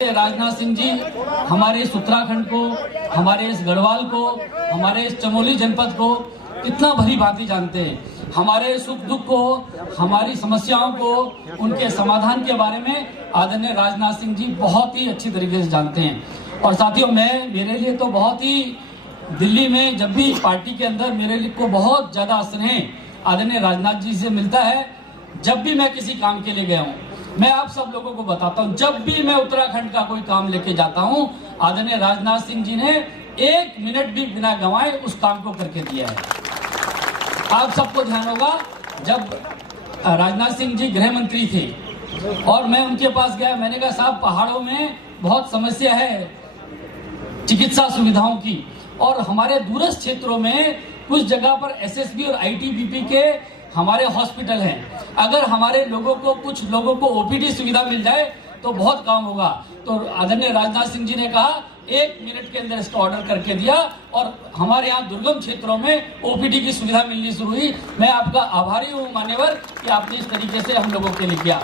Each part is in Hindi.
राजनाथ सिंह जी हमारे इस उत्तराखंड को, हमारे इस गढ़वाल को, हमारे इस चमोली जनपद को कितना भली भांति जानते हैं। हमारे सुख दुख को, हमारी समस्याओं को, उनके समाधान के बारे में आदरणीय राजनाथ सिंह जी बहुत ही अच्छी तरीके से जानते हैं। और साथियों, मेरे लिए तो बहुत ही दिल्ली में जब भी पार्टी के अंदर मेरे लिए को बहुत ज्यादा स्नेह आदरणीय राजनाथ जी से मिलता है। जब भी मैं किसी काम के लिए गया हूँ, मैं आप सब लोगों को बताता हूँ, जब भी मैं उत्तराखंड का कोई काम लेके जाता हूँ, आदरणीय राजनाथ सिंह जी ने 1 मिनट भी बिना गंवाए उस काम को करके दिया है। आप सबको ध्यान होगा, जब राजनाथ सिंह जी गृह मंत्री थे और मैं उनके पास गया, मैंने कहा साहब पहाड़ों में बहुत समस्या है चिकित्सा सुविधाओं की, और हमारे दूरस्थ क्षेत्रों में कुछ जगह पर एसएसबी और आईटीबीपी के हमारे हॉस्पिटल हैं। अगर हमारे लोगों को, कुछ लोगों को ओपीडी सुविधा मिल जाए तो बहुत काम होगा। तो आदरणीय राजनाथ सिंह जी ने कहा 1 मिनट के अंदर इसका ऑर्डर करके दिया और हमारे यहाँ दुर्गम क्षेत्रों में ओपीडी की सुविधा मिलनी शुरू हुई। मैं आपका आभारी हूँ मान्यवर कि आपने इस तरीके से हम लोगों के लिए किया।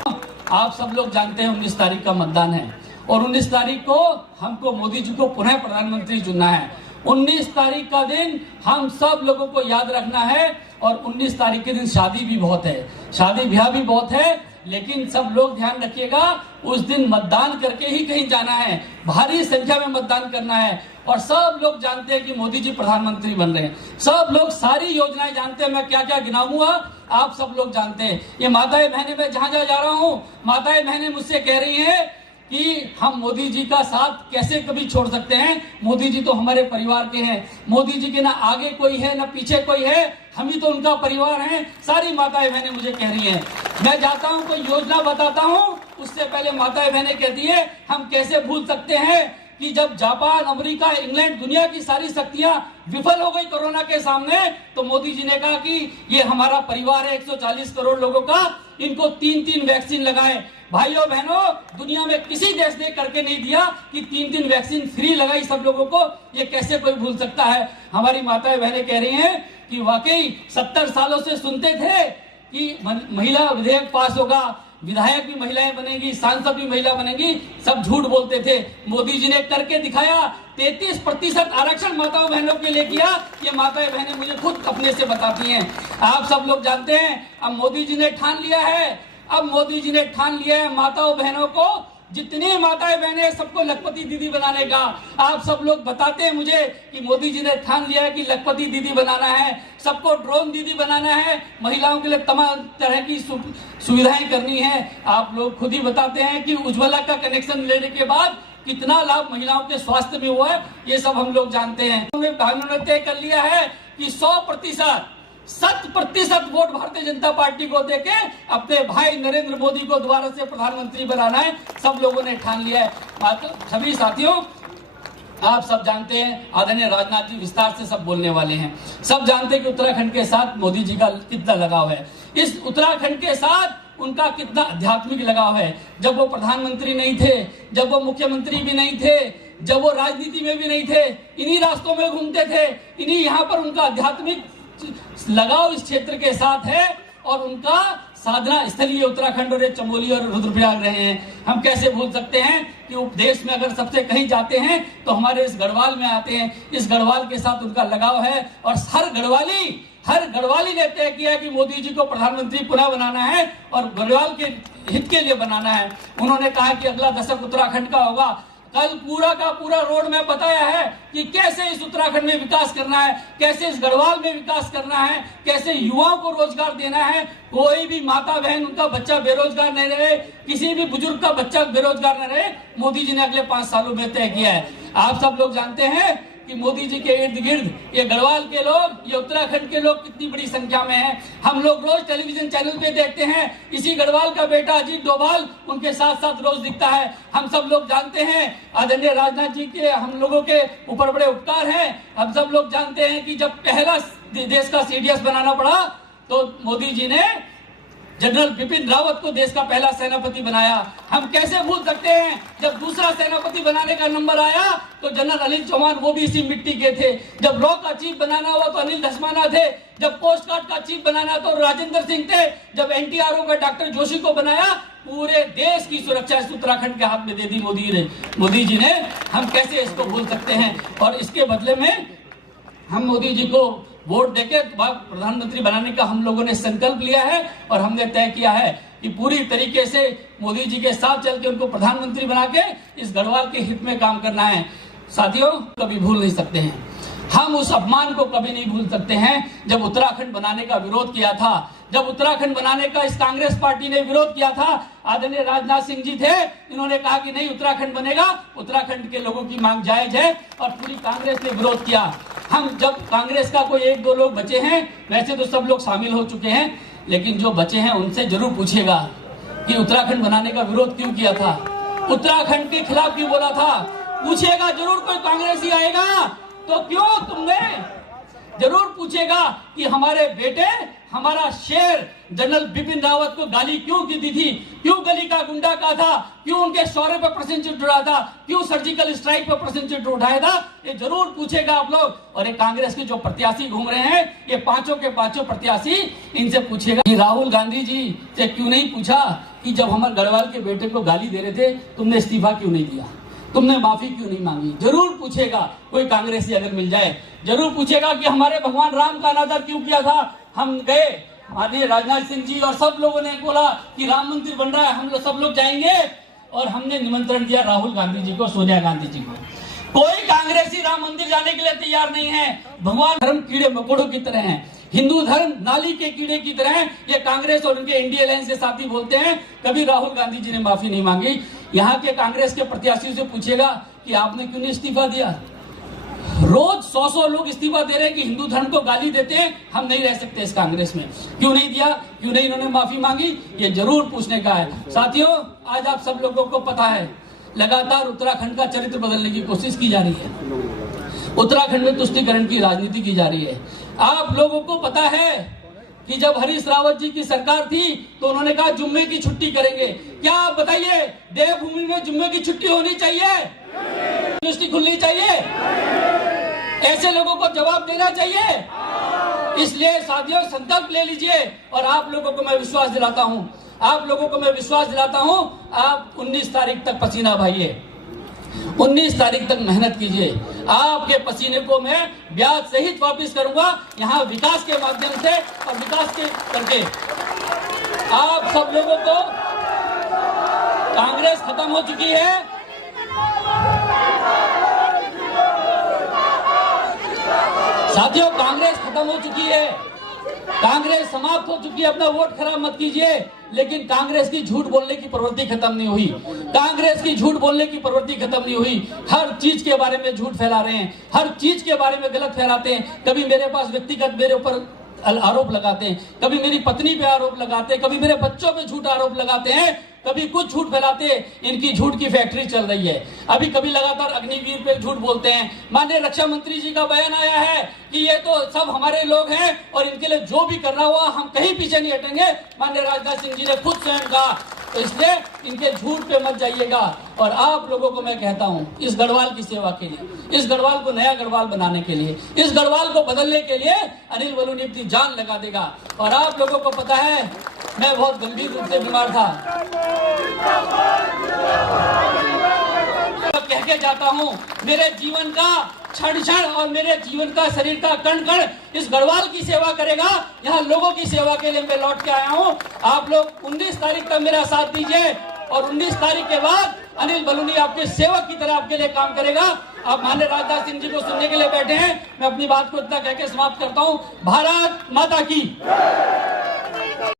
आप सब लोग जानते हैं 19 तारीख का मतदान है और 19 तारीख को हमको मोदी जी को पुनः प्रधानमंत्री चुनना है। 19 तारीख का दिन हम सब लोगों को याद रखना है। और 19 तारीख के दिन शादी भी बहुत है, शादी ब्याह भी बहुत है, लेकिन सब लोग ध्यान रखिएगा, उस दिन मतदान करके ही कहीं जाना है, भारी संख्या में मतदान करना है। और सब लोग जानते हैं कि मोदी जी प्रधानमंत्री बन रहे हैं, सब लोग सारी योजनाएं जानते हैं। मैं क्या क्या गिनाऊंगा आप सब लोग जानते हैं। ये माताएं बहनें, मैं जहां जहां जा रहा हूँ, माताएं बहनें मुझसे कह रही है कि हम मोदी जी का साथ कैसे कभी छोड़ सकते हैं। मोदी जी तो हमारे परिवार के हैं, मोदी जी के ना आगे कोई है ना पीछे कोई है, हम ही तो उनका परिवार हैं। सारी माताएं बहनें मुझे कह रही हैं। मैं जाता हूं कोई योजना बताता हूं, उससे पहले माताएं बहनें कहती है हम कैसे भूल सकते हैं कि जब जापान, अमेरिका, इंग्लैंड, दुनिया की सारी शक्तियां विफल हो गई कोरोना के सामने, तो मोदी जी ने कहा कि ये हमारा परिवार है 140 करोड़ लोगों का, इनको 3-3 वैक्सीन लगाएं। भाइयों बहनों, दुनिया में किसी देश ने करके नहीं दिया कि 3-3 वैक्सीन फ्री लगाई सब लोगों को। ये कैसे कोई भूल सकता है। हमारी माताएं बहनें कह रही हैं कि वाकई 70 सालों से सुनते थे कि महिला विधेयक पास होगा, विधायक भी महिलाएं बनेंगी, सांसद भी महिला बनेंगी, सब झूठ बोलते थे। मोदी जी ने करके दिखाया। 33% आरक्षण माताओं बहनों के लिए किया। ये माताएं बहनें मुझे खुद अपने से बताती हैं। आप सब लोग जानते हैं, अब मोदी जी ने ठान लिया है, अब मोदी जी ने ठान लिया है माताओं बहनों को, जितनी माताएं बहनें सबको लखपति दीदी बनाने का। आप सब लोग बताते हैं मुझे कि मोदी जी ने ठान लिया है कि लखपति दीदी बनाना है, सबको ड्रोन दीदी बनाना है, महिलाओं के लिए तमाम तरह की सुविधाएं करनी है। आप लोग खुद ही बताते हैं कि उज्ज्वला का कनेक्शन लेने के बाद कितना लाभ महिलाओं के स्वास्थ्य में हुआ है, ये सब हम लोग जानते हैं। उन्होंने तय कर लिया है कि 100% वोट भारतीय जनता पार्टी को देके अपने भाई नरेंद्र मोदी को दोबारा से प्रधानमंत्री बनाना है। सब लोगों ने ठान लिया है। सभी साथियों, आप सब जानते हैं आदरणीय राजनाथ जी विस्तार से सब बोलने वाले हैं। सब जानते हैं कि उत्तराखंड के साथ मोदी जी का कितना लगाव है, इस उत्तराखंड के साथ उनका कितना आध्यात्मिक लगाव है। जब वो प्रधानमंत्री नहीं थे, जब वो मुख्यमंत्री भी नहीं थे, जब वो राजनीति में भी नहीं थे, इन्हीं रास्तों में घूमते थे, इन्हीं यहाँ पर उनका आध्यात्मिक लगाव इस क्षेत्र के साथ है। और उनका साधना स्थल ये उत्तराखंड और चमोली और रुद्रप्रयाग रहे हैं। हम कैसे भूल सकते हैं कि देश में अगर सबसे कहीं जाते हैं तो हमारे इस गढ़वाल में आते हैं। इस गढ़वाल के साथ उनका लगाव है और हर गढ़वाली ने तय किया कि मोदी जी को प्रधानमंत्री पुनः बनाना है और गढ़वाल के हित के लिए बनाना है। उन्होंने कहा कि अगला दशक उत्तराखंड का होगा। कल पूरा का पूरा रोड मैप बताया है कि कैसे इस उत्तराखंड में विकास करना है, कैसे इस गढ़वाल में विकास करना है, कैसे युवाओं को रोजगार देना है। कोई भी माता बहन, उनका बच्चा बेरोजगार नहीं रहे, किसी भी बुजुर्ग का बच्चा बेरोजगार न रहे। मोदी जी ने अगले 5 सालों में तय किया है। आप सब लोग जानते हैं कि मोदी जी के इर्द गिर्द ये गढ़वाल के लोग, ये उत्तराखंड के लोग कितनी बड़ी संख्या में हैं। हम लोग रोज टेलीविजन चैनल पे देखते हैं, इसी गढ़वाल का बेटा अजीत डोभाल उनके साथ साथ रोज दिखता है। हम सब लोग जानते हैं आदरणीय राजनाथ जी के हम लोगों के ऊपर बड़े उपकार हैं। हम सब लोग जानते हैं कि जब पहला देश का सीडीएस बनाना पड़ा तो मोदी जी ने जनरल बिपिन रावत को देश का पहला सेनापति बनाया। हम कैसे भूल सकते हैं जब दूसरा सेनापति बनाने का नंबर आया तो जनरल अनिल चौहान वो भी इसी मिट्टी के थे। जब रॉ का चीफ बनाना हुआ तो अनिल धस्माना थे। जब कोस्ट गार्ड का चीफ बनाना तो राजेंद्र सिंह थे। जब एनटीआरओ का डॉक्टर जोशी को बनाया, पूरे देश की सुरक्षा इस उत्तराखंड के हाथ में दे दी मोदी जी ने। हम कैसे इसको भूल सकते हैं। और इसके बदले में हम मोदी जी को वोट देके प्रधानमंत्री बनाने का हम लोगों ने संकल्प लिया है और हमने तय किया है कि पूरी तरीके से मोदी जी के साथ चल के उनको प्रधानमंत्री बना के इस गढ़वाल के हित में काम करना है। साथियों, कभी भूल नहीं सकते हैं, हम उस अपमान को कभी नहीं भूल सकते हैं जब उत्तराखंड बनाने का विरोध किया था। जब उत्तराखंड बनाने का इस कांग्रेस पार्टी ने विरोध किया था, आदरणीय राजनाथ सिंह जी थे, इन्होंने कहा कि नहीं उत्तराखंड बनेगा, उत्तराखंड के लोगों की मांग जायज है, और पूरी कांग्रेस ने विरोध किया। हम जब कांग्रेस का कोई एक दो लोग बचे हैं, वैसे तो सब लोग शामिल हो चुके हैं, लेकिन जो बचे हैं उनसे जरूर पूछेगा कि उत्तराखंड बनाने का विरोध क्यों किया था, उत्तराखंड के खिलाफ क्यों बोला था। पूछेगा जरूर, कोई कांग्रेसी आएगा तो क्यों तुमने, जरूर पूछेगा कि हमारे बेटे, हमारा शेर जनरल बिपिन रावत को गाली क्यों की दी थी, क्यों गली का गुंडा का था, क्यों उनके शौर्य पर प्रश्न चिन्ह उठाया था, क्यों सर्जिकल स्ट्राइक पर प्रश्न चिन्ह उठाया था, ये जरूर पूछेगा आप लोग। और ये कांग्रेस के जो प्रत्याशी घूम रहे हैं, ये पांचों के पांचों प्रत्याशी, इनसे पूछेगा कि राहुल गांधी जी से क्यों नहीं पूछा कि जब हमारे गढ़वाल के बेटे को गाली दे रहे थे तुमने इस्तीफा क्यों नहीं दिया, तुमने माफी क्यों नहीं मांगी। जरूर पूछेगा कोई कांग्रेसी अगर मिल जाए, जरूर पूछेगा कि हमारे भगवान राम का अनादर क्यों किया था। हम गए, माननीय राजनाथ सिंह जी और सब लोगों ने बोला कि राम मंदिर बन रहा है, हम लोग सब लोग जाएंगे, और हमने निमंत्रण दिया राहुल गांधी जी को, सोनिया गांधी जी को। कोई कांग्रेसी राम मंदिर जाने के लिए तैयार नहीं है। भगवान धर्म कीड़े मकोड़ों की तरह हैं, हिंदू धर्म नाली के कीड़े की तरह है। ये कांग्रेस और उनके इंडिया अलायंस के साथी बोलते हैं, कभी राहुल गांधी जी ने माफी नहीं मांगी। यहाँ के कांग्रेस के प्रत्याशियों से पूछेगा कि आपने क्यों नहीं इस्तीफा दिया। रोज 100 लोग इस्तीफा दे रहे हैं कि हिंदू धर्म को गाली देते हैं, हम नहीं रह सकते इस कांग्रेस में। क्यों नहीं दिया, क्यों नहीं इन्होंने माफी मांगी, ये जरूर पूछने का है। साथियों, आज आप सब लोगों को पता है, लगातार उत्तराखंड का चरित्र बदलने की कोशिश की जा रही है, उत्तराखंड में तुष्टीकरण की राजनीति की जा रही है। आप लोगों को पता है कि जब हरीश रावत जी की सरकार थी तो उन्होंने कहा जुम्मे की छुट्टी करेंगे। क्या आप बताइए, देवभूमि में जुम्मे की छुट्टी होनी चाहिए, यूनिवर्सिटी खुलनी चाहिए, ऐसे लोगों को जवाब देना चाहिए। इसलिए साथियों, संकल्प ले लीजिए और आप लोगों को मैं विश्वास दिलाता हूं, आप लोगों को मैं विश्वास दिलाता हूं, आप 19 तारीख तक पसीना बहाइए, 19 तारीख तक मेहनत कीजिए। आपके पसीने को मैं ब्याज सहित वापस करूंगा, यहाँ विकास के माध्यम से और विकास के करके। आप सब लोगों को, कांग्रेस खत्म हो चुकी है, साथियों कांग्रेस खत्म हो चुकी है, कांग्रेस समाप्त हो चुकी है। अपना वोट खराब मत कीजिए, लेकिन कांग्रेस की झूठ बोलने की प्रवृत्ति खत्म नहीं हुई, कांग्रेस की झूठ बोलने की प्रवृत्ति खत्म नहीं हुई। हर चीज के बारे में झूठ फैला रहे हैं, हर चीज के बारे में गलत फैलाते हैं। कभी मेरे पास व्यक्तिगत मेरे ऊपर आरोप लगाते हैं, कभी मेरी पत्नी पे आरोप लगाते हैं, कभी मेरे बच्चों पे झूठ आरोप लगाते हैं, कभी कुछ झूठ फैलाते हैं। इनकी झूठ की फैक्ट्री चल रही है। अभी कभी लगातार अग्निवीर पे झूठ बोलते हैं। माननीय रक्षा मंत्री जी का बयान आया है कि ये तो सब हमारे लोग हैं और इनके लिए जो भी करना हुआ हम कहीं पीछे नहीं हटेंगे। माननीय राजनाथ सिंह जी ने खुद स्वयं कहा, तो इसलिए इनके झूठ पे मत जाइएगा। और आप लोगों को मैं कहता हूं, इस गढ़वाल की सेवा के लिए, इस गढ़वाल को नया गढ़वाल बनाने के लिए, इस गढ़वाल को बदलने के लिए अनिल बलूनी अपनी जान लगा देगा। और आप लोगों को पता है, मैं बहुत गंभीर रूप से बीमार था, कह के जाता हूं, मेरे जीवन का क्षण क्षण और मेरे जीवन का, शरीर का कण कण इस गढ़वाल की सेवा करेगा। यहाँ लोगों की सेवा के लिए मैं लौट के आया हूँ। आप लोग 19 तारीख तक मेरा साथ दीजिए और 19 तारीख के बाद अनिल बलूनी आपके सेवक की तरह आपके लिए काम करेगा। आप माननीय राजनाथ सिंह जी को सुनने के लिए बैठे हैं। मैं अपनी बात को इतना कह के समाप्त करता हूँ। भारत माता की।